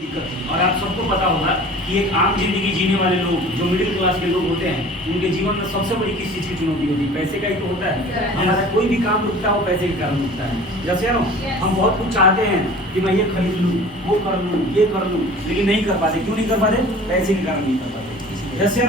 दिक्कत थी। और आप सबको पता होगा कि एक आम जिंदगी जीने वाले लोग जो मिडिल क्लास के लोग होते हैं, उनके जीवन में सबसे बड़ी किस चीज़ की चुनौती होती है? पैसे का ही तो होता है। हमारा कोई भी काम रुकता है वो पैसे के कारण रुकता है। जैसे हम बहुत कुछ चाहते हैं कि मैं ये खरीद लूँ, वो कर लूँ, ये कर लूँ, लेकिन नहीं कर पाते। क्यों नहीं कर पाते? पैसे के कारण नहीं कर पाते। जैसे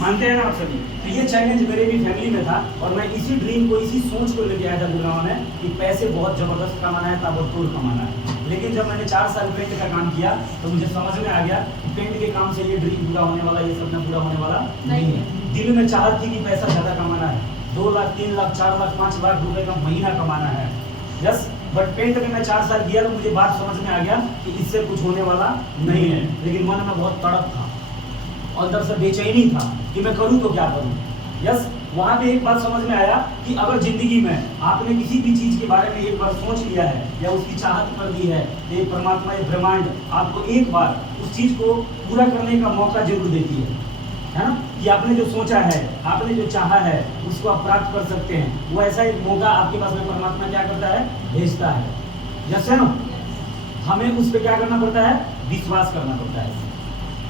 मानते हैं ना आप सभी। तो ये चैलेंज मेरे भी फैमिली में था और मैं इसी ड्रीम को, इसी सोच को लेके आया था गुड़गांव में कि पैसे बहुत ज़बरदस्त कमाना है, ताबड़तोड़ कमाना है। लेकिन जब मैंने 4 साल पेंट का काम किया तो मुझे समझ में आ गया कि पेंट के काम से ये ड्रीम पूरा होने वाला, ये सपना पूरा होने वाला नहीं है। दिल में चाहत थी कि पैसा ज़्यादा कमाना है, 2 लाख, 3 लाख, 4 लाख, 5 लाख रुपए का महीना कमाना है। यस, बट पेंट में मैं 4 साल किया तो मुझे बात समझ में आ गया कि इससे कुछ होने वाला नहीं है। लेकिन मन में बहुत तड़प था और अंदर से बेचैनी था कि मैं करूँ तो क्या करूँ। यस, वहाँ पे एक बात समझ में आया कि अगर जिंदगी में आपने किसी भी चीज़ के बारे में एक बार सोच लिया है या उसकी चाहत कर दी है, तो ये परमात्मा, ये ब्रह्मांड आपको एक बार उस चीज़ को पूरा करने का मौका जरूर देती है ना। कि आपने जो सोचा है, आपने जो चाहा है, उसको आप प्राप्त कर सकते हैं। वो ऐसा एक मौका आपके पास में परमात्मा क्या करता है? भेजता है। जैसे ना हमें उस पर क्या करना पड़ता है? विश्वास करना पड़ता है।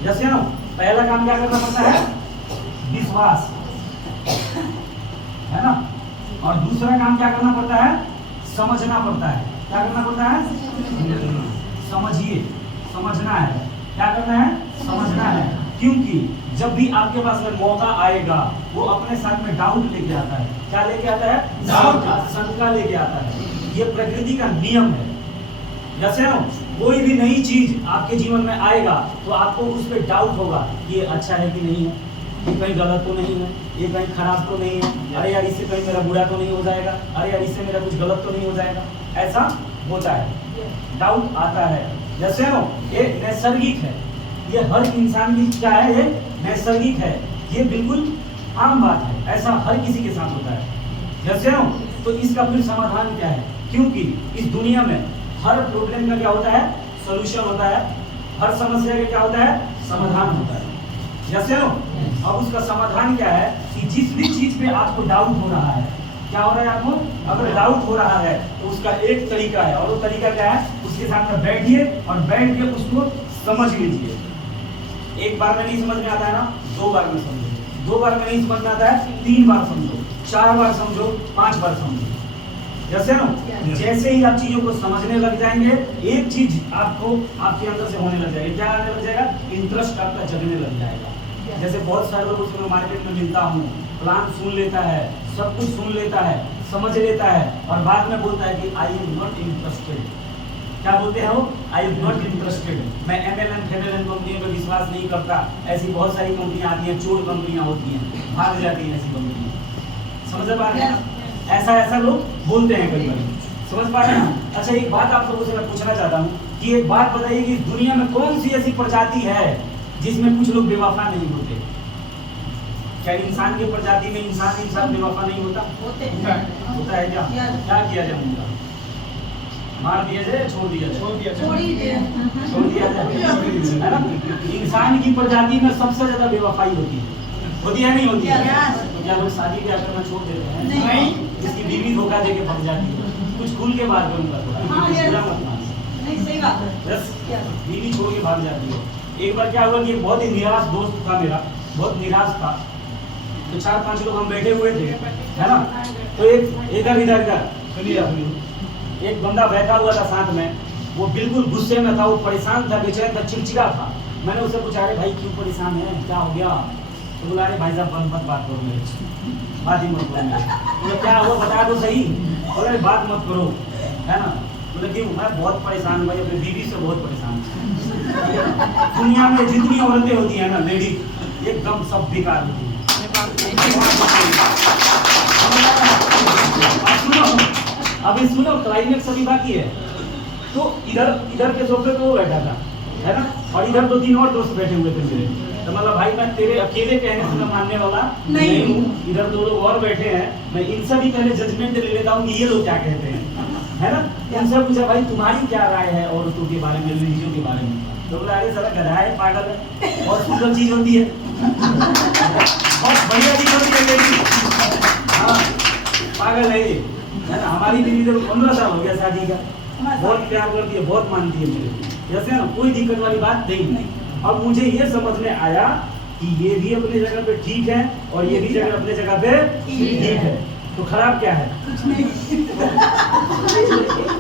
जैसे ना पहला काम क्या करना पड़ता है? विश्वास, है ना। और दूसरा काम क्या करना पड़ता है? समझना पड़ता है। क्या करना पड़ता है? समझिए, समझना है। क्या करना है? समझना है। क्योंकि जब भी आपके पास में मौका आएगा वो अपने साथ में डाउट लेके आता है। क्या लेके आता है? डाउट, शंका लेके आता है। ये प्रकृति का नियम है। जैसे ना कोई भी नई चीज आपके जीवन में आएगा तो आपको उस पर डाउट होगा कि ये अच्छा है कि नहीं है, ये कहीं गलत तो नहीं है, ये कहीं खराब तो नहीं है, अरे यार इससे कहीं मेरा बुरा तो नहीं हो जाएगा, अरे यार इससे मेरा कुछ गलत तो नहीं हो जाएगा। ऐसा होता है, डाउट आता है। जैसे ना ये नैसर्गिक है, ये हर इंसान की क्या है? ये नैसर्गिक है, ये बिल्कुल आम बात है, ऐसा हर किसी के साथ होता है। जैसे ना तो इसका फिर समाधान क्या है? क्योंकि इस दुनिया में हर प्रॉब्लम का क्या होता है? सॉल्यूशन होता है। हर समस्या का क्या होता है? समाधान होता है। जैसे ना अब उसका समाधान क्या है कि जिस भी चीज पे आपको डाउट हो रहा है, क्या हो रहा है आपको? अगर डाउट हो रहा है तो उसका एक तरीका है, और वो तरीका क्या है? उसके साथ में बैठिए और बैठ के उसको समझ लीजिए। एक बार में नहीं समझ में आता है ना, 2 बार में समझो। 2 बार में नहीं समझ में आता है, 3 बार समझो, 4 बार समझो, 5 बार समझो। जैसे ना जैसे ही आप चीजों को समझने लग जाएंगे, एक चीज आपको आपके अंदर से होने लग जाएगी। क्या आने लग जाएगा? इंटरेस्ट आपका जगने लग जाएगा। जैसे बहुत सारे लोगों से मैं मार्केट में मिलता हूँ, प्लान सुन लेता है, सब कुछ सुन लेता है, समझ लेता है और बाद में बोलता है कि आई एम नॉट इंटरेस्टेड। क्या बोलते हैं वो? I am not interested. मैं MLN फेमलन कंपनियों पर विश्वास नहीं करता। ऐसी बहुत सारी कंपनियां आती हैं, चोर कंपनियां होती हैं, भाग जाती हैं ऐसी कंपनियां। समझ पा रहे हैं? ऐसा लोग बोलते हैं कई बार। समझ पा रहे हैं? अच्छा, एक बात आप लोगों से मैं पूछना चाहता हूँ कि एक बात बताइए कि दुनिया में कौन सी ऐसी प्रजाति है जिसमें कुछ लोग बेवफा नहीं होते? क्या इंसान की प्रजाति में इंसान बेवफा नहीं होता? होता है क्या? क्या किया जाए उनका? मार दिया जाए, छोड़ दिया जाए, छोड़ दिया जाए, है ना। इंसान की प्रजाति में सबसे ज्यादा बेवफाई होती है नहीं होती है? तो क्या लोग शादी ब्याह करना छोड़ देते हैं? नहीं। इसकी बीवी धोखा देके भाग जाती है। कुछ खुल के बात करूंगा थोड़ा, सही बात है। बस बीवी छोड़ के भाग जाती है। एक बार क्या हुआ कि एक बहुत ही निराश दोस्त था मेरा, बहुत निराश था। तो 4-5 लोग हम बैठे हुए थे, है ना। तो इधर का एक बंदा बैठा हुआ था साथ में, वो बिल्कुल गुस्से में था, वो परेशान था, बेचैन था, चिड़चिड़ा था। मैंने उससे पूछा, अरे भाई क्यों परेशान है, क्या हो गया? तो बोला, अरे भाई साहब मत बात करो मेरे से, बात ही मत करो मेरे। तो क्या हुआ बता दो सही। बोले बात मत करो, है ना। बोले क्यों? मैं बहुत परेशान हूँ, अपनी बीवी से बहुत परेशान हूँ। दुनिया में जितनी औरतें होती हैं ना लेडी, एकदम सब बेकार होती हैं। अभी सुनो, क्लाइमेक्स अभी बाकी है। तो इधर के सोफे पे वो बैठा था, है ना, और इधर 2-3 और दोस्त बैठे हुए थे मेरे। तो मतलब भाई मैं तेरे अकेले कहने से मैं मानने वाला नहीं हूँ। इधर 2 लोग और बैठे हैं, मैं इनसे भी पहले जजमेंट ले लेता हूँ कि ये लोग क्या कहते हैं, है ना। इनसे पूछा, भाई तुम्हारी क्या राय है औरतों के बारे में, रिलीजन के बारे में? तो बोला, अरे साला गधा है, पागल है, बहुत सुंदर चीज होती है, बहुत बढ़िया चीज होती है लेडी। हाँ, पागल है ये, है ना। हमारी बीवी तो 15 साल हो गया शादी का, बहुत प्यार करती है, बहुत मानती है मेरे को। जैसे ना कोई दिक्कत वाली बात नहीं। अब मुझे ये समझ में आया कि ये भी अपनी जगह पे ठीक है और ये भी जगह अपने जगह पे ठीक है, तो खराब क्या है? कुछ नहीं।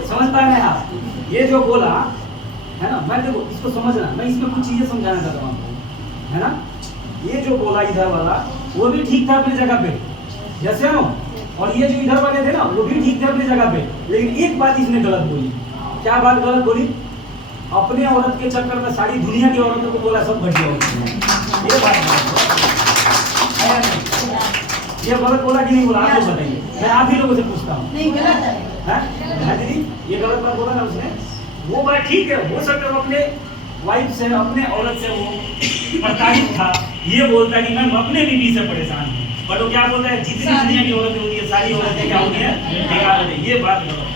समझ पा रहे हैं आप? ये जो बोला है ना, मैं देखो इसको समझना, मैं इसमें कुछ चीजें समझाना चाहता हूँ आपको, है ना। ये जो बोला इधर वाला वो भी ठीक था अपनी जगह पे, जैसे ना, और ये जो इधर वाले थे ना वो भी ठीक थे अपनी जगह पे, लेकिन एक बात इसने गलत बोली। क्या बात गलत बोली? अपने औरत के चक्कर में सारी दुनिया की औरतों को बोला सब घटिया होती है। ये बात ये गलत बोला कि नहीं बोला? आप लोग बताइए, मैं आप ही लोगों से पूछता हूँ। नहीं गलत है दीदी, ये गलत बात बोला ना उसने। वो बात ठीक है, हो सकता है अपने वाइफ से, अपने औरत से वो प्रताड़ित था, ये बोलता है कि मैं अपने बीवी से परेशान हूँ, बट वो क्या बोलता है जितनी दुनिया की औरतें होती है सारी औरतें क्या होती है? बेकार है। ये बात गलत,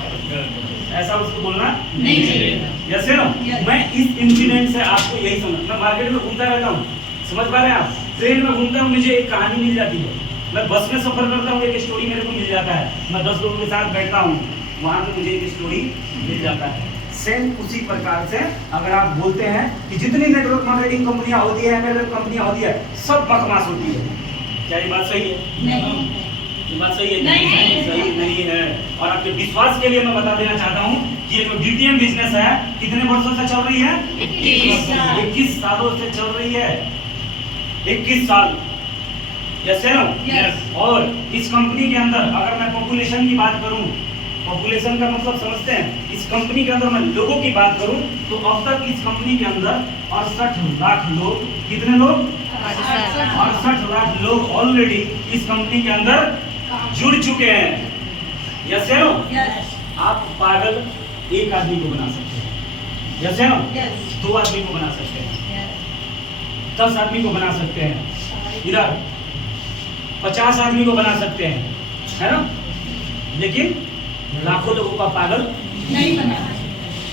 ऐसा उसको बोलना नहीं चाहिए। जैसे ना मैं इस इंसिडेंट से आपको यही समझ, मैं मार्केट में घूमता रहता हूँ, समझ पा रहे हैं आप? ट्रेन में घूमता हूँ, मुझे एक कहानी मिल जाती है। मैं बस में सफर करता हूँ, एक स्टोरी मेरे को मिल जाता है। मैं 10 लोगों के साथ बैठता हूँ, वहाँ पे मुझे एक स्टोरी मिल जाता है। सेम उसी प्रकार से अगर आप बोलते हैं कि जितनी नेटवर्क मार्केटिंग कंपनियां होती है, एमएलएम कंपनियां होती है, सब बकवास होती है, क्या ये बात सही है? नहीं। ये बात सही है? नहीं, सही नहीं है। और आपके विश्वास के लिए मैं बता देना चाहता हूँ कि ये जो डीटीएम बिजनेस है कितने वर्षों से चल रही है? 21 सालों से चल रही है। 21 साल, यस नो? और इस कंपनी के अंदर अगर मैं पॉपुलेशन की बात करूं, पॉपुलेशन का मतलब समझते हैं, इस कंपनी के अंदर मैं लोगों की बात करूं तो अब तक इस कंपनी के अंदर 68 लाख लोग, कितने लोग? 68 लाख लोग ऑलरेडी इस कंपनी के अंदर जुड़ चुके हैं, यस नो? आप पागल एक आदमी को बना सकते हैं, यस नो? 2 आदमी को बना सकते हैं, 10 आदमी को बना सकते हैं, इधर 50 आदमी को बना सकते हैं, है ना? लेकिन लाखों लोगों का पागल नहीं बना,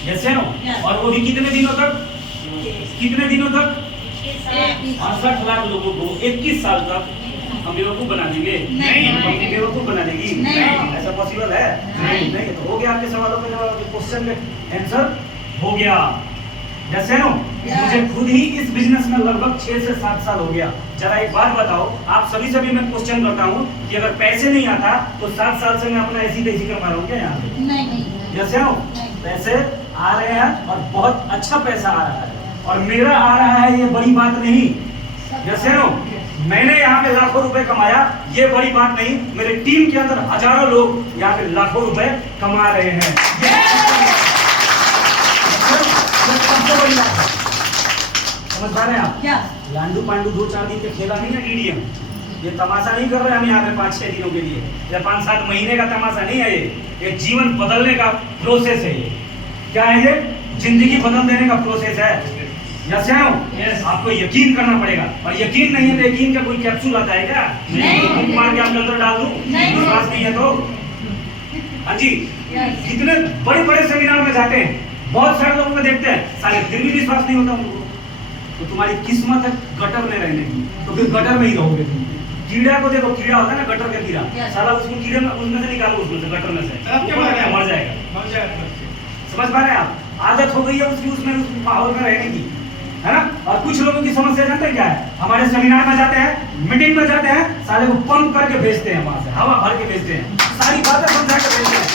जैसे नो? और वो भी कितने दिनों तक? कितने दिनों तक? 68 लाख लोगों को 21 साल तक हम बेवकूफ बना देंगे? नहीं। कंपनी बेवकूफ बना देगी? नहीं। ऐसा पॉसिबल है? नहीं। तो हो गया, आपके सवालों का जवाब, क्वेश्चन का आंसर हो गया, जैसे नो? मुझे खुद ही इस बिजनेस में लगभग 6 से 7 साल हो गया। जरा एक बात बताओ, आप सभी मैं क्वेश्चन करता हूँ कि अगर पैसे नहीं आता तो 7 साल से मैं अपना ऐसी तैसी कर पा रहा हूँ क्या यहाँ पे? नहीं। जैसे नो? पैसे आ रहे हैं और बहुत अच्छा पैसा आ रहा है, और मेरा आ रहा है, ये बड़ी बात नहीं, जैसे नो? मैंने यहाँ पे लाखों रुपए कमाया, ये बड़ी बात नहीं, मेरे टीम के अंदर हजारों लोग यहाँ पे लाखों रुपए कमा रहे हैं, समझ पा रहे हैं आप? लांडू पांडू 2-4 दिन के खेला नहीं है डीडीएम, ये तमाशा नहीं कर रहे हम यहाँ पे 5-6 दिनों के लिए, या 5-7 महीने का तमाशा नहीं है, ये जीवन बदलने का प्रोसेस है। ये क्या है? ये जिंदगी बदल देने का प्रोसेस है, जैसे आपको यकीन करना पड़ेगा, और यकीन नहीं है तो यकीन का कोई कैप्सूल आता है क्या? नहीं। मार के आपके अंदर डाल दूं? विश्वास नहीं है तो? हाँ जी, कितने बड़े बड़े सेमिनार में जाते हैं, बहुत सारे लोगों को देखते हैं, सारे फिर भी विश्वास नहीं होता उनको। तो तुम्हारी किस्मत है गटर में रहने की, तो फिर गटर में ही रहोगे तुम। कीड़ा को देखो, कीड़ा होता है ना गटर का कीड़ा, साला उसको कीड़े में उसमें से निकालो, उसमें से गटर में से मर जाएगा। समझ पा रहे हैं आप? आदत हो गई है उसकी, उसमें उस माहौल में रहने की, है ना? और कुछ लोगों की समस्या जानते हैं क्या है? हमारे सेमिनार में जाते हैं, मीटिंग में जाते हैं, साले को पंप करके भेजते हैं, वहां से हवा भर के भेजते हैं, सारी बातें समझा के भेजते हैं,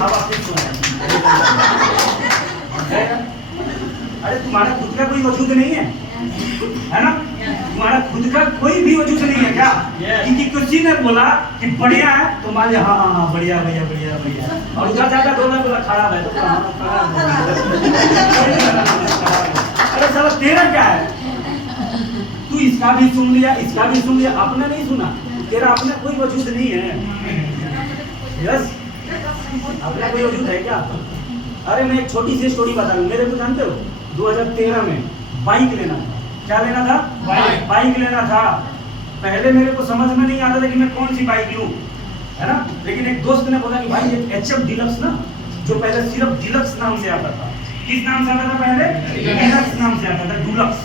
हवा अरे तुम्हारा खुद का कोई वजूद नहीं है ना? तुम्हारा खुद का कोई भी वजूद नहीं है क्या? क्योंकि किसी ने बोला कि बढ़िया है तो मान लिया हाँ बढ़िया बढ़िया बढ़िया बढ़िया, और उधर जाकर बोला खराब है तो खराब है। अरे साला तेरा क्या है? तू इसका भी सुन लिया, इसका भी सुन लिया, अपना नहीं सुना, तेरा अपना कोई वजूद नहीं है। यस, अपना कोई वजूद है क्या? अरे मैं एक छोटी सी स्टोरी बता दूं, मेरे को जानते हो 2013 में बाइक लेना था। क्या लेना था? बाइक लेना था। पहले मेरे को समझ में नहीं आता था कि मैं कौन सी बाइक लूं, है ना? लेकिन एक दोस्त ने बोला कि भाई एक HF डीलक्स ना, जो पहले सिर्फ डीलक्स नाम से आता था। किस नाम से आता था पहले? डीलक्स नाम से आता था, डुलक्स,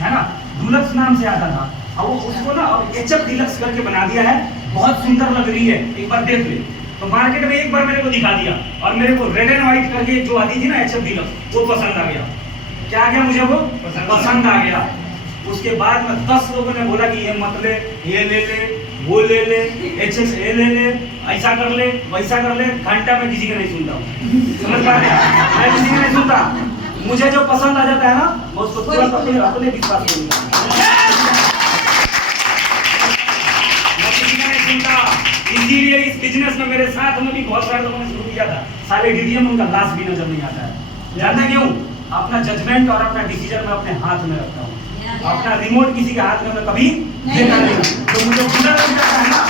है ना? डुलक्स नाम से आता था, और उसको ना अब HF डीलक्स करके बना दिया है, बहुत सुंदर लग रही है, एक बार देख ले। तो मार्केट में एक बार मेरे को दिखा दिया और मेरे को रेड एंड व्हाइट करके जो आती थी ना एचएफ डीलक्स, वो पसंद आ गया। क्या आ गया मुझे? वो पसंद आ गया। उसके बाद में 10 लोगों ने बोला कि ये मत ले, ये ले ले, वो ले ले, एचएफ ये ले ले, ऐसा कर ले, वैसा कर ले। घंटा में किसी का नहीं सुनता हूँ, समझ पा रहे हैं? मैं किसी का नहीं सुनता। मुझे जो पसंद आ जाता है ना, मैं उसको तुरंत अपने विश्वास करूंगा। मैं किसी का नहीं सुनता। इसीलिए इस बिजनेस में मेरे साथ में भी बहुत सारे लोगों ने शुरू किया था, सारे डीडीएम उनका लास्ट भी नजर नहीं आता है। जानते क्यों? अपना जजमेंट और अपना डिसीजन मैं अपने हाथ में रखता हूँ। अपना रिमोट किसी के हाथ में मैं कभी देता नहीं। तो मुझे बुरा लग जाता है ना,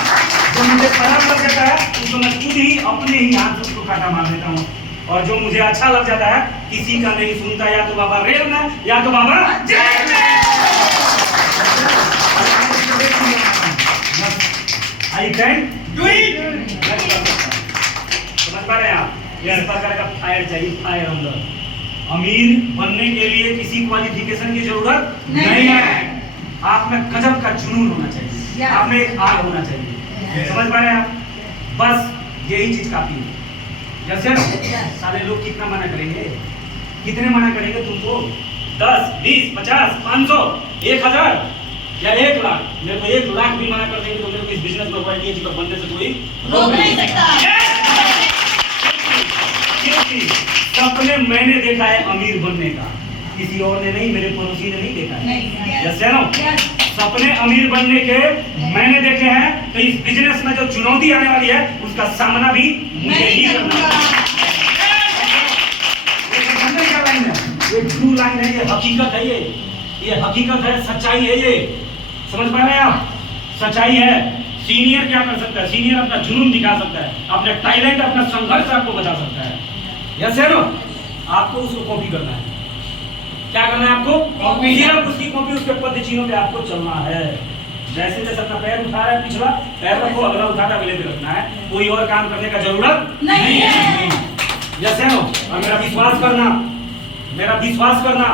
जो मुझे खराब लग जाता है, उसको मैं खुद ही अपने ही हाथ से उसको काटा मार देता हूँ। और जो मुझे अच्छा लग जाता है, किसी का नहीं सुनता, या तो बाबा रेल में या तो बाबा जेल में। I can do it. समझ पा रहे हैं आप? ये प्रकार का फायर चाहिए, फायर अंदर। अमीर बनने के लिए किसी क्वालिफिकेशन की जरूरत नहीं है। आप में गजब का जुनून होना चाहिए, आप में एक आग होना चाहिए। समझ पा रहे हैं आप? बस यही चीज काफी है। जैसे सारे लोग कितना मना करेंगे, कितने मना करेंगे तुमको? 10, 20, 50, 500, 1000 या 1 लाख। मेरे को 1 लाख भी मना कर देंगे तो मेरे को इस बिजनेस में क्वालिटी का बनने से कोई रोक नहीं सकता। सपने मैंने देखा है अमीर बनने का, किसी और ने नहीं, मेरे पड़ोसी ने नहीं देखा है। जैसे ना सपने अमीर बनने के मैंने देखे हैं, तो इस बिजनेस में जो चुनौती आने वाली है उसका सामना भी मुझे ही करना है। ये ट्रू लाइन है, ये हकीकत है, ये हकीकत है, सच्चाई है। ये समझ पा रहे हैं आप? सच्चाई है। सीनियर क्या कर सकता है? सीनियर अपना जुनून दिखा सकता है, अपना टैलेंट, अपना संघर्ष आपको बता सकता है। यस है नो? आपको उसको कॉपी करना है। क्या करना है आपको? कॉपी। सिर्फ उसकी कॉपी, उसके पद चिन्हों पे आपको चलना है। जैसे जैसे अपना पैर उठा रहा है, पिछला पैर रखो, अगला उठाकर अगले पे रखना है। कोई और काम करने का जरूरत नहीं है। यस है नो? और मेरा विश्वास करना, मेरा विश्वास करना,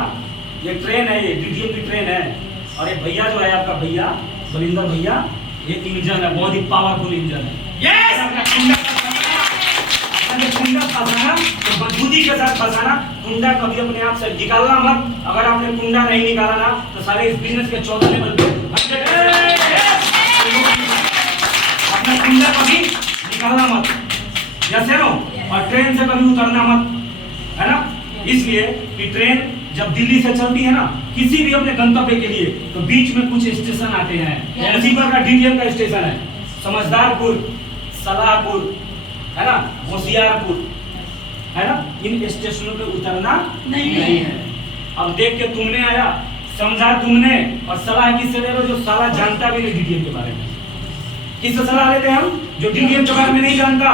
ये ट्रेन है, ये डीडीएम की ट्रेन है। और ये भैया जो है आपका भैया बलिंदर भैया, ये इंजन है, बहुत ही पावरफुल इंजन है। यस! कुंडा फंसाना तो मजबूती के साथ फंसाना। कुंडा कभी अपने आप से निकालना मत। अगर आपने कुंडा नहीं निकाला ना, तो सारे इस बिजनेस के 14 लेवल पे अपना कुंडा कभी निकालना मत। जैसे नो? और ट्रेन से कभी उतरना मत, है ना? इसलिए कि ट्रेन जब दिल्ली से चलती है ना, किसी भी अपने गंतव्य के लिए, तो बीच में कुछ स्टेशन आते हैं। इसी पर का डीडीएम का स्टेशन है, समझदारपुर, सलाहपुर, है ना, होशियारपुर, है ना। इन स्टेशनों पे उतरना नहीं है। अब देख के तुमने आया, समझा तुमने, और सलाह किससे ले रहे हो? जो साला जानता भी नहीं डीडीएम के बारे में। किससे सलाह लेते हैं हम? जो डीडीएम के बारे में नहीं जानता।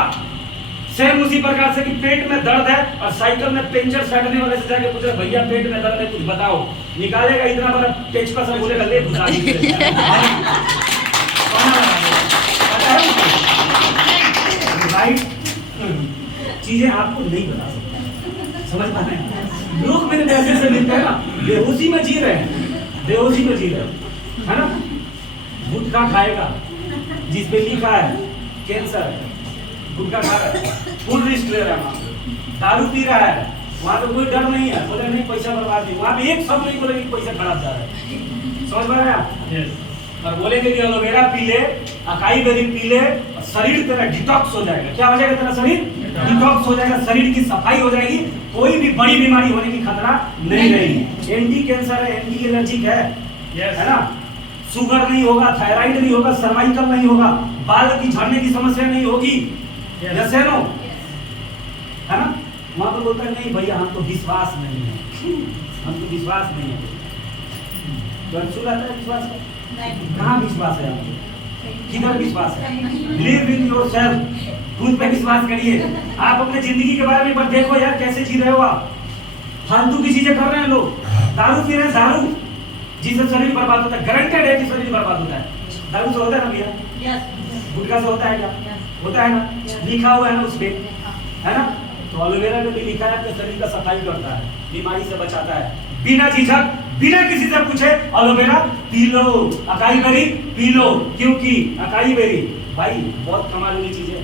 सेम उसी प्रकार से कि पेट में दर्द है और साइकिल में पेंचर साटने वाले से जाके पूछे, भैया पेट में दर्द है, कुछ बताओ। निकालेगा इतना बड़ा पेचकस और बोलेगा ले घुसा दीजिए। राइट? चीजें आपको नहीं बता सकता। समझ पा रहे हैं? लोग मेरे पैसे से मिलते हैं ना, बेहोशी में जी रहे हैं, बेहोशी में जी रहे हैं, है ना। गुटखा खाएगा जिस पे लिखा है कैंसर, गुटखा खा रहा है, फुल रिस्क ले रहा है। दारू पी रहा है, वहाँ पे कोई डर नहीं है, बोले नहीं पैसा बर्बाद नहीं। वहाँ पे एक शब्द नहीं बोले कि पैसा खराब जा रहा है। समझ पा रहे हैं आप? और बोलेंगे कि एलोवेरा पी ले, अकाई बेरी पी ले, शरीर तेरा डिटॉक्स हो जाएगा। क्या हो जाएगा? तेरा शरीर डिटॉक्स हो जाएगा, शरीर की सफाई हो जाएगी, कोई भी बड़ी बीमारी होने की खतरा नहीं रहेगी। एंटी कैंसर है, एंटी एलर्जिक है ना। शुगर नहीं होगा, थायराइड नहीं होगा, सर्वाइकल नहीं होगा, बाल की झड़ने की समस्या नहीं होगी। जैसे नो, है ना। वहां पर बोलता है नहीं भैया हमको विश्वास नहीं है, हमको विश्वास नहीं है। विश्वास का कहाँ विश्वास है आपको? किधर विश्वास है? लिव इन योरसेल्फ, खुद पे विश्वास करिए। आप अपने जिंदगी के बारे में एक बार देखो यार, कैसे जी रहे हो आप। फालतू की चीजें कर रहे हैं लोग, दारू पी रहे हैं, दारू जिससे शरीर बर्बाद होता है। गारंटेड है कि शरीर बर्बाद होता है। दारू से होता है ना भैया? गुटखा से होता है क्या? होता है ना, लिखा हुआ है ना उसपे, है ना। तो एलोवेरा पे भी लिखा है कि शरीर का सफाई करता है, बीमारी से बचाता है। बिना झिझक, बिना किसी से पूछे aloe vera P low, acai berry P low, क्योंकि अकाई बेरी भाई बहुत कमाल की चीज है।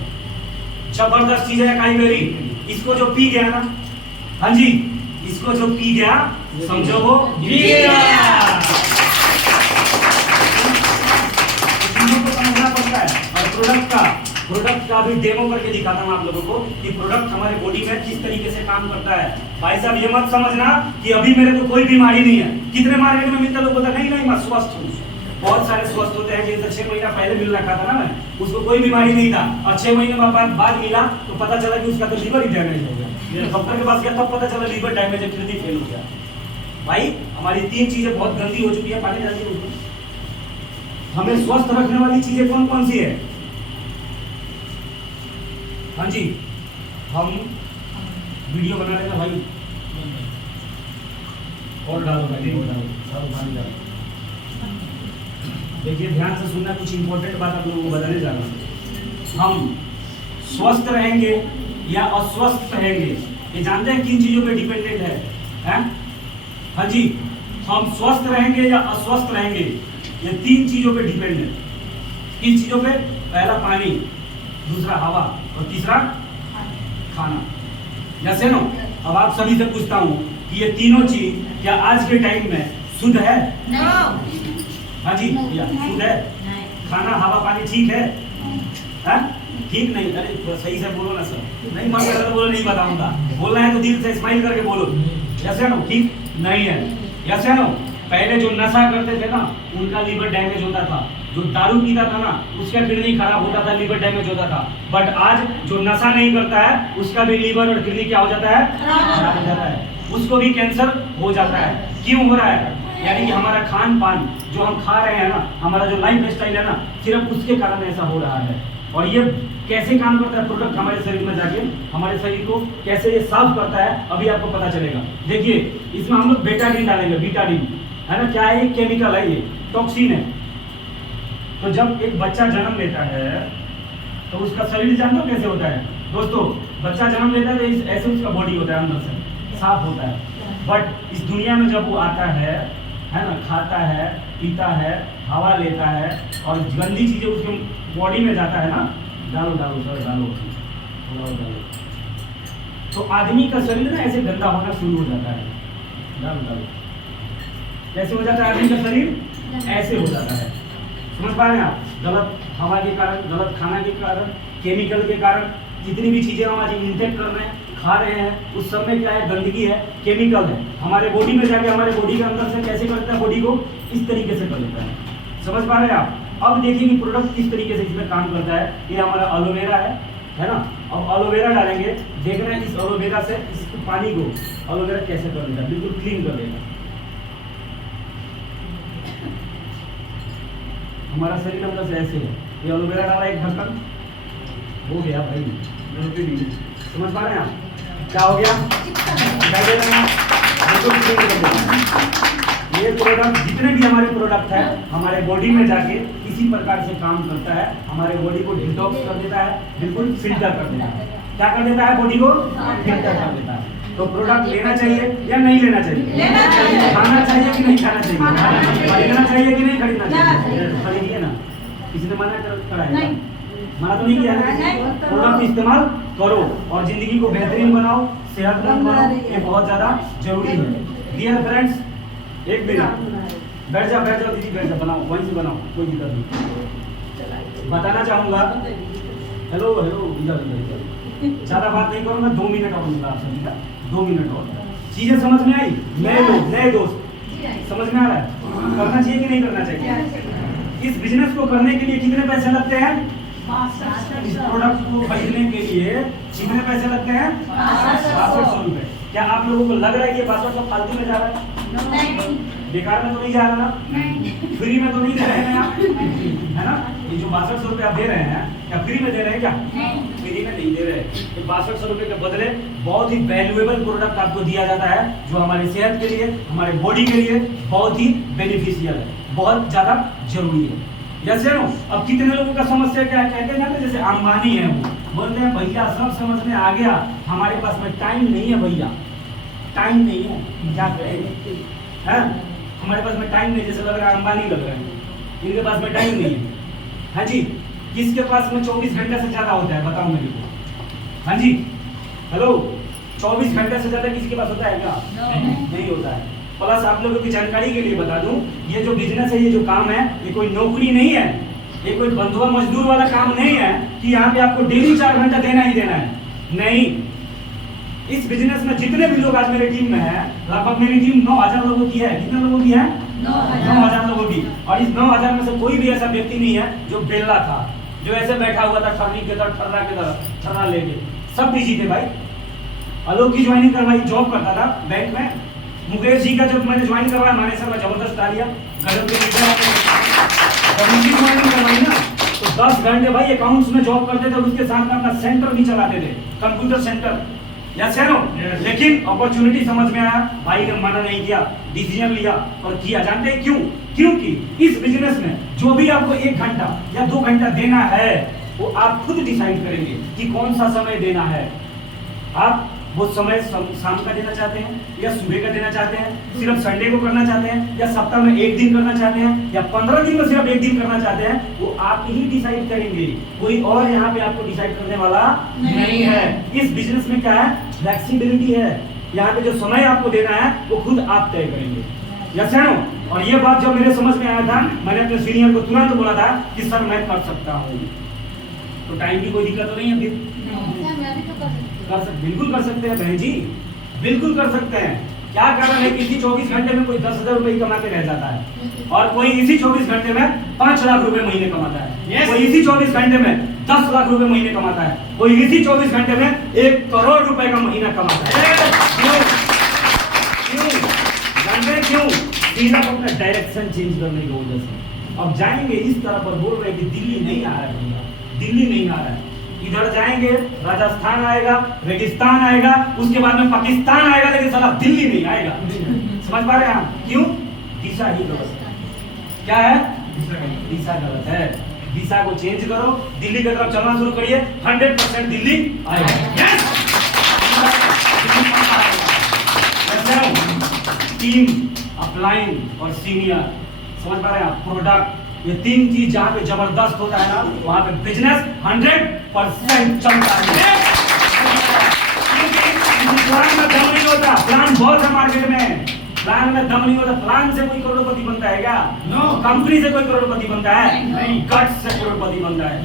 जबरदस्त चीज है काई बेरी। इसको जो पी गया ना, हाँ जी, इसको जो पी गया समझो वो पी गया। चीजों को समझना पड़ता है। और प्रोडक्ट का भी डेमो करके दिखाता हूँ आप लोगों को कि प्रोडक्ट हमारे बॉडी में किस तरीके से काम करता है। भाई साहब ये मत समझना कि अभी मेरे को कोई बीमारी नहीं है। कितने मार्केट में मिलता लोग बोलता नहीं मैं स्वस्थ हूँ। बहुत सारे स्वस्थ होते हैं जिनसे 6 महीना पहले मिल रखा था ना मैं, उसको कोई बीमारी नहीं था और 6 महीने बाद मिला तो पता चला कि उसका तो लीवर ही डैमेज हो गया। डॉक्टर के पास गया तब पता चला लीवर डैमेज है, किडनी फेल हो गया। भाई हमारी 3 चीजें बहुत गंदी हो चुकी है, पानी डालिए उसमें। हमें स्वस्थ रखने वाली चीजें कौन कौन सी है? हाँ जी, हम वीडियो बना रहे थे भाई, और डालो भाई, और डालो, सब पानी डालो। देखिए ध्यान से सुनना, कुछ इंपॉर्टेंट बात आप लोगों को बताने जा रहा हूँ। हम स्वस्थ रहेंगे या अस्वस्थ रहेंगे, ये जानते हैं किन चीजों पे डिपेंडेंट है? हैं? हाँ जी, हम स्वस्थ रहेंगे या अस्वस्थ रहेंगे, ये 3 चीजों पे डिपेंड है। किन चीजों पे? पहला पानी, दूसरा हवा और तीसरा खाना। जैसे नो, अब आप सभी से पूछता हूँ कि ये तीनों चीज क्या आज के टाइम में शुद्ध है? हाँ जी भैया, शुद्ध है? खाना हवा पानी ठीक है? ठीक नहीं? अरे सही से बोलो ना सर, नहीं मन कर रहा तो बोलो नहीं बताऊंगा, बोलना है तो दिल से स्माइल करके बोलो। जैसे नो ठीक नहीं है। जैसे नो पहले जो नशा करते थे ना उनका लीवर डैमेज होता था, जो दारू पीता था ना उसका किडनी खराब होता था, लीवर डैमेज होता था। बट आज जो नशा नहीं करता है उसका भी लीवर और किडनी क्या हो जाता है? खराब हो जाता है। उसको भी कैंसर हो जाता है। क्यों हो रहा है? यानी कि हमारा खान पान जो हम खा रहे हैं ना, हमारा जो लाइफ स्टाइल है ना, सिर्फ उसके कारण ऐसा हो रहा है। और ये कैसे काम करता है प्रोडक्ट हमारे शरीर में जाके, हमारे शरीर को कैसे ये साफ करता है अभी आपको पता चलेगा। देखिए इसमें हम लोग बेटाडीन डालेंगे, बीटाडीन है ना, क्या है ये? केमिकल है, ये टॉक्सिन है। तो जब एक बच्चा जन्म लेता है तो उसका शरीर जानते हो कैसे होता है दोस्तों? बच्चा जन्म लेता है तो ऐसे उसका बॉडी होता है, अंदर से साफ होता है। बट इस दुनिया में जब वो आता है ना, खाता है, पीता है, हवा लेता है और गंदी चीजें उसके बॉडी में जाता है ना, डालो सर डालो, तो आदमी का शरीर ना ऐसे गंदा होना शुरू हो जाता है। डालो कैसे हो जाता है आदमी का शरीर? ऐसे हो जाता है। समझ पा रहे हैं आप? गलत हवा के कारण, गलत खाना के कारण, केमिकल के कारण, जितनी भी चीजें हम आज इंटेक कर रहे हैं, खा रहे हैं, उस सब में क्या है? गंदगी है, केमिकल है। हमारे बॉडी में जाके हमारे बॉडी के अंदर से कैसे करता है? बॉडी को इस तरीके से कर लेता है। समझ पा रहे हैं आप? अब देखिए कि प्रोडक्ट किस तरीके से इसमें काम करता है। ये हमारा एलोवेरा है ना। अब एलोवेरा डालेंगे, देख रहे हैं इस एलोवेरा से इस पानी को एलोवेरा कैसे कर देता है, बिल्कुल क्लीन कर देगा। हमारा शरीर अंदर से ऐसे है। ये एलोवेरा डाला, एक ढक्कन हो गया भाई। समझ पा रहे हैं आप? क्या हो गया? ये प्रोडक्ट, जितने भी हमारे प्रोडक्ट है, हमारे बॉडी में जाके इसी प्रकार से काम करता है। हमारे बॉडी को डिटॉक्स कर देता है, बिल्कुल फिल्टर कर देता है। क्या कर देता है? बॉडी को फिल्टर कर देता है। तो प्रोडक्ट लेना चाहिए या नहीं लेना चाहिए? खाना चाहिए कि नहीं खाना चाहिए? खरीदना चाहिए कि नहीं खरीदना चाहिए? खरीदिए ना। किसी ने मना कराया? मना तो नहीं किया है। प्रोडक्ट इस्तेमाल करो और जिंदगी को बेहतरीन बनाओ, सेहतमंद बनाओ, ये बहुत ज्यादा जरूरी है। डियर फ्रेंड्स, एक मिनट बैठ जाओ दीदी, बैठ जाओ, बनाओ वहीं से बनाओ, कोई दिक्कत नहीं। बताना चाहूंगा, हेलो इधर ज्यादा बात नहीं करूंगा, 2 मिनट और दूंगा आप सभी का, 2 मिनट और। चीजें समझ में आई? नए दोस्त समझ में आ रहा है? करना चाहिए कि नहीं करना चाहिए? इस बिजनेस को करने के लिए कितने पैसे लगते हैं? इस प्रोडक्ट को खरीदने के लिए कितने पैसे लगते हैं? 6200 रुपए। क्या आप लोगों को लग रहा है कि 6200 फालतू में जा रहा है? बेकार में तो नहीं जा रहा ना? फ्री में तो नहीं दे रहे हैं आप, है ना? ये जो 6200 रुपए आप दे रहे हैं, क्या फ्री में दे रहे हैं? क्या फ्री में नहीं दे रहे। तो 6200 रुपए के बदले बहुत ही वैल्यूएबल प्रोडक्ट आपको दिया जाता है, जो हमारी सेहत के लिए, हमारे बॉडी के लिए बहुत ही बेनिफिशियल है, बहुत ज्यादा जरूरी है। जैसे अब कितने लोगों का समस्या क्या कहते हैं ना, जैसे अंबानी है, वो बोलते हैं भैया सब समझ में आ गया, हमारे पास में टाइम नहीं है भैया, टाइम नहीं है, क्या करेंगे? हैं? हमारे पास में टाइम नहीं, जैसे लग रहा है अंबानी लग रहा है, इनके पास में टाइम नहीं है। हाँ जी, किसके पास में 24 घंटे से ज्यादा होता है? बताओ मेरे को। हाँ जी, हेलो, 24 घंटे से ज्यादा किसी के पास होता है क्या? नहीं होता है। प्लस आप लोगों की जानकारी के लिए बता दूं, ये जो बिजनेस है, ये जो काम है, ये कोई नौकरी नहीं है, ये कोई बंधुआ मजदूर वाला काम नहीं है कि यहाँ पे आपको डेली 4 घंटा देना ही देना है। नहीं, इस बिजनेस में जितने भी लोग आज मेरी टीम में है, लगभग मेरी टीम 9000 लोगों की है। कितने लोगों की है? 9000 लोगों की। और इस 9000 में से कोई भी ऐसा व्यक्ति नहीं है जो बेला था, जो ऐसे बैठा हुआ था ठर्री के तरह, ठर्रा के तरह, ठर्रा लेके। सब बिजी थे भाई। आलोक की ज्वाइनिंग करवाई, जॉब करता था बैंक में। मुकेश जी का जब मैंने ज्वाइन करवाया, मैंने सर जबरदस्त डालिया, गजब के ज्वाइनिंग करवाई ना, तो 10 घंटे भाई अकाउंट्स में जॉब करते थे, उसके साथ में अपना सेंटर भी चलाते थे, कंप्यूटर सेंटर। यस है नो? लेकिन अपॉर्चुनिटी समझ में आया, भाई ने मना नहीं किया, डिसीजन लिया और किया। जानते हैं क्यों? क्योंकि इस बिजनेस में जो भी आपको 1 घंटा या 2 घंटा देना है, वो आप खुद डिसाइड करेंगे कि कौन सा समय देना है। आप वो समय शाम का देना चाहते हैं या सुबह का देना चाहते हैं, सिर्फ संडे को करना चाहते हैं या सप्ताह में 1 दिन करना चाहते हैं या 15 दिन में सिर्फ 1 दिन करना चाहते हैं, वो आप ही डिसाइड करेंगे। कोई और यहाँ पे आपको डिसाइड करने वाला नहीं है। इस बिजनेस में क्या है? फ्लेक्सिबिलिटी है। यहाँ पे जो समय आपको देना है वो खुद आप तय करेंगे। यस है नो? और ये बात जब मेरे समझ में आया था, मैंने अपने सीनियर को तुरंत बोला था कि सर मैं कर सकता हूँ। तो टाइम की कोई दिक्कत तो नहीं है फिर? बिल्कुल कर सकते हैं बहन जी, बिल्कुल कर सकते हैं। क्या कारण है कि इसी 24 घंटे में कोई 10,000 रुपए कमा के रह जाता है और कोई इसी 24 घंटे में 5 लाख रुपए महीने कमाता है। कोई इसी 24 घंटे में 10 लाख रुपए महीने कमाता है। कोई इसी 24 घंटे में 1 करोड़ रुपए का महीना कमाता है। क्यों? जानते हैं क्यों? सीधा अपना डायरेक्शन चेंज करने की वजह से। अब जाएंगे इस तरह पर, बोल रहे कि दिल्ली नहीं आ रहा है, दिल्ली नहीं आ रहा है, इधर जाएंगे राजस्थान आएगा, रेगिस्तान आएगा, उसके बाद में पाकिस्तान आएगा, लेकिन साला दिल्ली नहीं आएगा। समझ पा रहे हैं आप? क्यों? दिशा ही गलत है। क्या है? दिशा गलत है। दिशा को चेंज करो, दिल्ली की तरफ चलना शुरू करिए, 100% दिल्ली आएगा। टीम, अपलाइन और सीनियर, समझ पा रहे हैं आप? प्रोडक्ट, ये 3 चीज जहाँ पे जबरदस्त होता है ना, वहाँ पे बिजनेस 100% चलता है। प्लान में दम नहीं होता, प्लान बहुत है मार्केट में, प्लान में दम नहीं होता। प्लान से कोई करोड़पति बनता है क्या? नो। कंपनी से कोई करोड़पति बनता है? नहीं। गट्स से करोड़पति बनता है।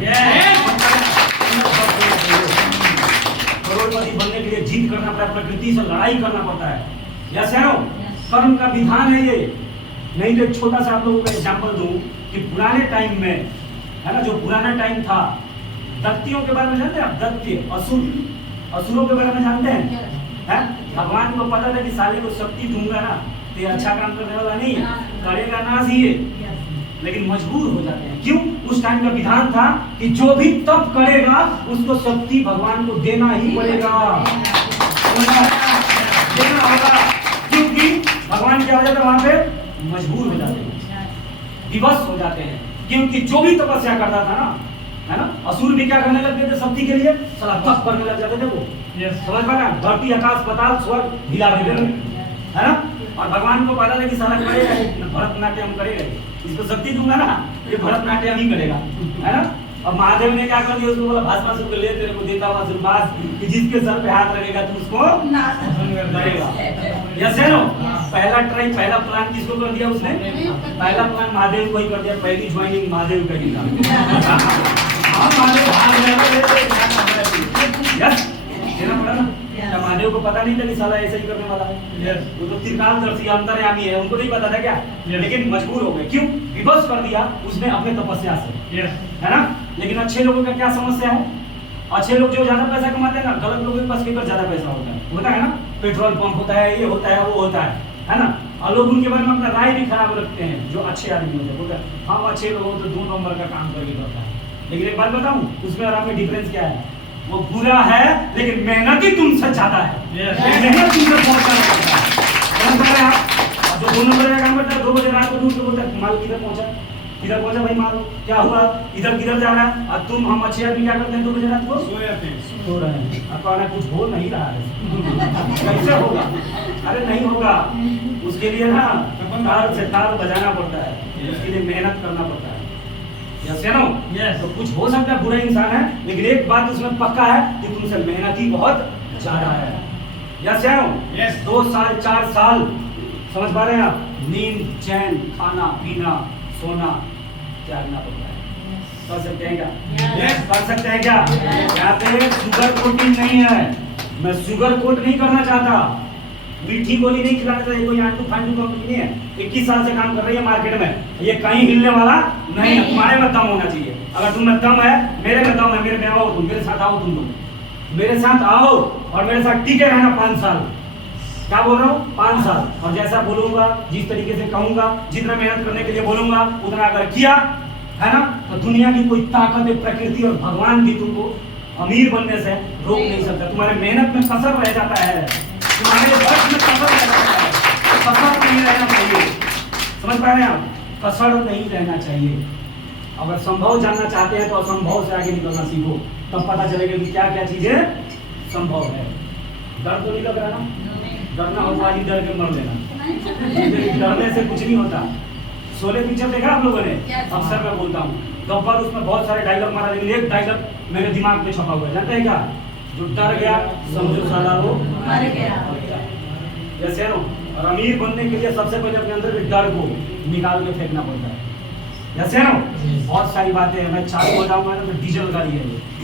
करोड़पति बनने के लिए जीत करना पड़ता है, प्रकृति से लड़ाई करना पड़ता है। यस है नो? कर्म का विधान है ये। नहीं तो छोटा सा आप लोगों को एग्जाम्पल दूं कि पुराने टाइम में, है ना, जो पुराना टाइम था, दैत्यों के बारे में जानते हैं आप? दैत्य, असुर, असुरों के बारे में जानते हैं? भगवान को पता था कि साले को शक्ति दूंगा ना तो ये अच्छा काम करने वाला नहीं है, करेगा ना ही ये, लेकिन मजबूर हो जाते हैं। क्यों? उस टाइम का विधान था कि जो भी तप करेगा उसको शक्ति भगवान को देना ही पड़ेगा, देना होगा। क्योंकि भगवान क्या हो जाता है वहां पे? मजबूर हो जाते हैं, विवश हो जाते हैं। क्योंकि जो भी तपस्या करता था ना, है ना, असुर भी क्या करने लग गए थे शक्ति के लिए? साला तप करने लग जाते थे वो। समझ पा रहे हैं? धरती, आकाश, पाताल, स्वर्ग हिला देते थे, है ना। और भगवान को पता था कि साला करेगा, भरतनाट्यम करेगा, इसको शक्ति दूंगा ना, ये भरतनाट्यम ही करेगा, है ना। अब महादेव ने क्या कर दिया? उसको बोला भास्मा को ले, तेरे को देता हुआ आशीर्वाद कि जिसके सर पे हाथ लगेगा तू उसको करेगा। यस है नो? पहला ट्राई, पहला प्लान किसको कर दिया उसने? पहला प्लान महादेव को ही कर दिया। पहली ज्वाइनिंग महादेव का ही था। यस, देना पड़ा ना। महादेव को पता नहीं था कि साला ऐसा ही करने वाला है। वो तो त्रिकालदर्शी अंतर्यामी है, उनको नहीं पता था क्या? लेकिन मजबूर हो गए। क्यों? विवश कर दिया उसने अपने तपस्या से, है ना। लेकिन अच्छे लोगों का क्या समस्या है? अच्छे लोग जो ज्यादा पैसा कमाते हैं ना, गलत लोगों के पास कई बार ज्यादा पैसा होता है ना। पेट्रोल पंप होता है, ये होता है, वो होता है ना। और लोग उनके बारे में अपना राय भी खराब रखते हैं। जो अच्छे आदमी होते हैं बोलते हैं हम अच्छे लोग हो तो 2 नंबर का काम करके करता है। लेकिन एक बात बताऊं, उसमें और आपमें डिफरेंस क्या है? वो बुरा है लेकिन मेहनत ही तुमसे ज्यादा है। मेहनत तुमसे बहुत ज्यादा करता है। समझ पा रहे हैं आप? जो 2 नंबर का काम करता है, 2 बजे रात को दूर से बोलता है माल किधर पहुंचा, किधर पहुंचा भाई, माल क्या हुआ, इधर किधर जा रहा है। और तुम, हम अच्छे आदमी क्या करते हैं? 2 बजे रात को सो रहे हैं। आपका कुछ हो नहीं रहा है, कैसे होगा? अरे नहीं होगा। उसके लिए ना ताल से ताल बजाना पड़ता है, उसके लिए मेहनत करना पड़ता है। यस या नो? तो कुछ हो सकता है बुरा इंसान है, लेकिन एक बात उसमें पक्का है कि तुमसे मेहनती बहुत ज्यादा है। यस या नो? 2 साल 4 साल, समझ पा रहे हैं आप? नींद, चैन, खाना पीना, सोना त्यागना पड़ता है। कर सकते हैं क्या? कर सकते हैं क्या? यहाँ पे शुगर कोटिंग नहीं है, मैं शुगर कोट नहीं करना चाहता, मीठी गोली नहीं खिलाना चाहिए। कोई आंटू फांटू कंपनी नहीं है, 21 साल से काम कर रही है मार्केट में, ये कहीं हिलने वाला नहीं है। तुम्हारे में दम होना चाहिए। अगर तुम में दम है, मेरे में दम है, मेरे में आओ, तुम मेरे साथ आओ, तुम मेरे साथ आओ और मेरे साथ टिके रहना 5 साल। क्या बोल रहा हूँ? 5 साल। और जैसा बोलूंगा, जिस तरीके से कहूंगा, जितना मेहनत करने के लिए बोलूंगा, उतना अगर किया है ना, तो दुनिया की कोई ताकत, प्रकृति और भगवान भी तुमको अमीर बनने से रोक नहीं सकता। तुम्हारे मेहनत में कसर रह जाता है, तुम्हारे वर्ष में कसर रह जाता है, कसर नहीं रहना चाहिए। समझ पा रहे हैं आप? कसर नहीं रहना चाहिए। अगर संभव जानना चाहते हैं तो असंभव से आगे निकलना सीखो, तब पता चलेगा कि क्या क्या चीजें संभव है। डर तो नहीं लग रहा ना? डरना होगा ही, डर के मर लेना। डरने से कुछ नहीं होता। शोले पिक्चर देखा आप लोगों ने? अक्सर मैं बोलता हूँ, गब्बर उसमें बहुत सारे डायलॉग मारा, लेकिन एक डायलॉग मेरे दिमाग पे छपा हुआ है, जानते हैं क्या? जो डर गया समझो साला वो मर गया। जैसे नो, और अमीर बनने के लिए सबसे पहले अपने अंदर के डर को निकाल के फेंकना पड़ता है। जैसे नो, बहुत सारी बातें हैं। मैं चालू हो जाऊंगा ना तो डीजल गाड़ी है,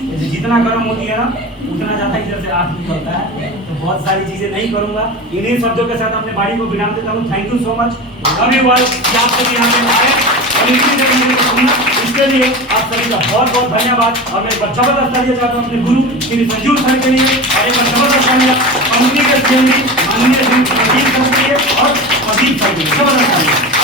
जैसे जितना गर्म होती है ना उतना ज्यादा इधर से आग निकलता है। तो बहुत सारी चीजें नहीं करूंगा। इन्हीं शब्दों के साथ अपने बाड़ी को विराम देता हूँ। Thank you so much, love you all. आप सभी यहाँ पे आए और इतनी देर मुझे सुनना, इसके लिए आप सभी का बहुत बहुत धन्यवाद। और मैं एक बार जबरदस्त तालियां चाहता हूँ अपने गुरु श्री संजीव सर के लिए, और एक बार जबरदस्त तालियां कंपनी के सीएमडी माननीय श्री अजीत सर के लिए और अजीत सर के लिए। जबरदस्त तालियां।